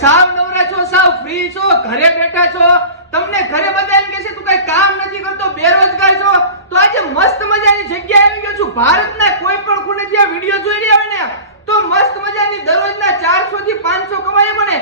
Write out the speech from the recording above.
સાવ નવરા છો, સાવ ફ્રી છો, ઘરે બેઠા છો, તમને ઘરે બધા એમ કહે છે તું કઈ કામ નથી કરતો, બેરોજગાર છો, તો આજે મસ્ત મજાની જગ્યાએ આવી ગયો છું. ભારતના કોઈ પણ ખૂણેથી આ વિડિયો જોઈ રહ્યા હોય ને તો મસ્ત મજાની દરરોજના 400 થી 500 કમાય પણ